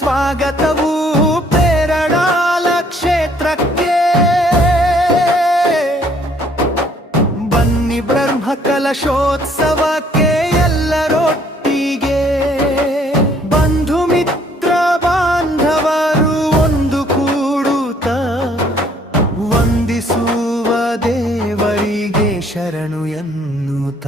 ಸ್ವಾಗತವು ಪೇರಡಾಲ ಕ್ಷೇತ್ರಕ್ಕೆ. ಬನ್ನಿ ಬ್ರಹ್ಮ ಕಲಶೋತ್ಸವಕ್ಕೆ ಎಲ್ಲರೊಟ್ಟಿಗೆ. ಬಂಧು ಮಿತ್ರ ಬಾಂಧವರು ಒಂದು ಕೂಡುತ್ತ ವಂದಿಸುವ ದೇವರಿಗೆ ಶರಣು ಎನ್ನುತ್ತ.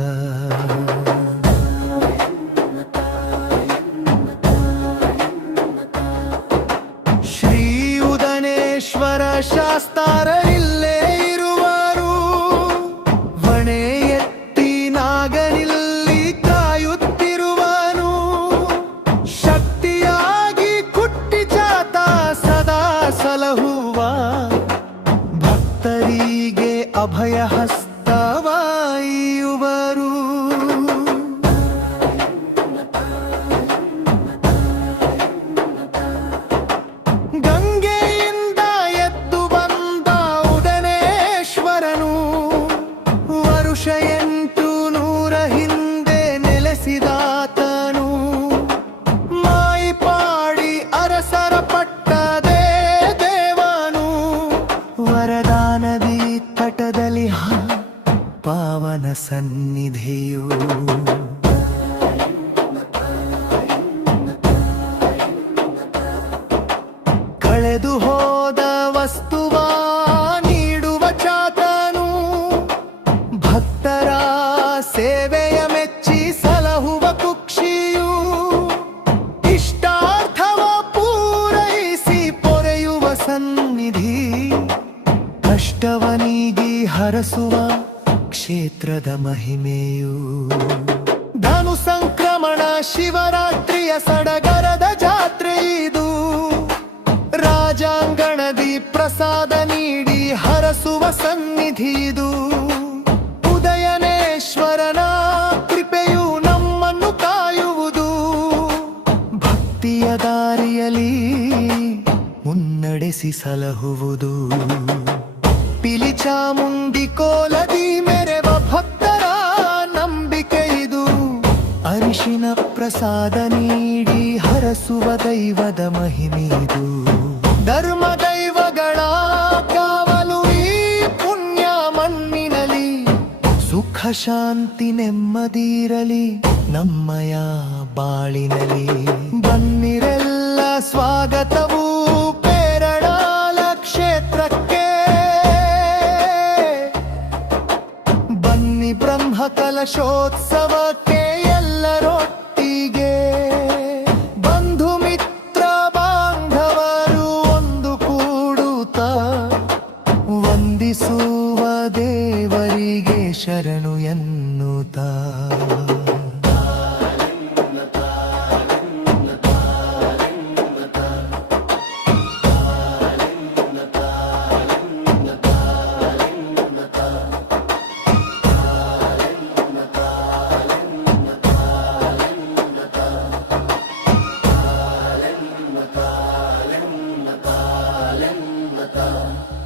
ಶಾಸ್ತಾರರಿಲ್ಲೇ ಇರುವರು, ಹೊಣೆ ಎತ್ತಿ ನಾಗನಿಲ್ಲಿ ಕಾಯುತ್ತಿರುವನು. ಶಕ್ತಿಯಾಗಿ ಕುಟ್ಟಿ ಚಾತ ಸದಾ ಸಲಹುವ, ಭಕ್ತರಿಗೆ ಅಭಯ ಹಸ್ತವಾಯುವರು. ವರುಷ 800 ಹಿಂದೆ ನೆಲೆಸಿದಾತನು, ಮಾಯಿಪಾಡಿ ಅರಸರ ಪಟ್ಟದೇ ದೇವನು. ವರದಾನದಿ ತಟದಲ್ಲಿ ಪಾವನ ಸನ್ನಿಧಿಯು. ಕಳೆದು ಹೋದ ವಸ್ತುವ ನೀಡುವ ಚಾತನು, ಭಕ್ತರ ಸೇವೆಯ ಮೆಚ್ಚಿ ಸಲಹುವ ಕುಕ್ಷಿಯು. ಇಷ್ಟಾರ್ಥವ ಪೂರೈಸಿ ಪೊರೆಯುವ ಸನ್ನಿಧಿ, ಕಷ್ಟವನಿಗಿ ಹರಸುವ ಕ್ಷೇತ್ರದ ಮಹಿಮೆಯು. ಧನು ಸಂಕ್ರಮಣ ಶಿವರಾತ್ರಿಯ ಸಡಗರದ ಜಾತ್ರೆ ಇದು. ರಾಜಾಂಗಣದಿ ಪ್ರಸಾದ ನೀಡಿ ಹರಸುವ ಸನ್ನಿಧಿದು. ಉದಯನೇಶ್ವರನ ಕೃಪೆಯು ನಮ್ಮನ್ನು ಕಾಯುವುದು. ಭಕ್ತಿಯ ದಾರಿಯಲ್ಲಿ ಮುನ್ನಡೆಸಿ ಸಲಹುವುದು. ಪಿಲಿಚಾಮುಂಡಿ ಕೋಲದಿ ಮೆರೆವ ಭಕ್ತರ ನಂಬಿಕೆ ಇದು. ಅರಿಶಿನ ಪ್ರಸಾದ ನೀಡಿ ಹರಸುವ ದೈವದ ಮಹಿಮೆಯಿದು. ಧರ್ಮ ದೈವಗಳ ಕಾವಲು ಈ ಪುಣ್ಯ ಮಣ್ಣಿನಲಿ. ಸುಖ ಶಾಂತಿ ನೆಮ್ಮದಿರಲಿ ನಮ್ಮಯ ಬಾಳಿನಲಿ. ಬನ್ನಿರೆಲ್ಲ ಸ್ವಾಗತವು ಪೇರಡಾಲ ಕ್ಷೇತ್ರಕ್ಕೆ. ಬನ್ನಿ ಬ್ರಹ್ಮ ಕಲಶೋತ್ಸವಕ್ಕೆ ಎಲ್ಲರೊಟ್ಟಿಗೆ. ಬಂಧು ಮಿತ್ರ ಬಾಂಧವರು ಒಂದು ಕೂಡುತ್ತ ವಂದಿಸುವ ದೇವರಿಗೆ ಶರಣು ಎನ್ನುತ್ತ. Mata.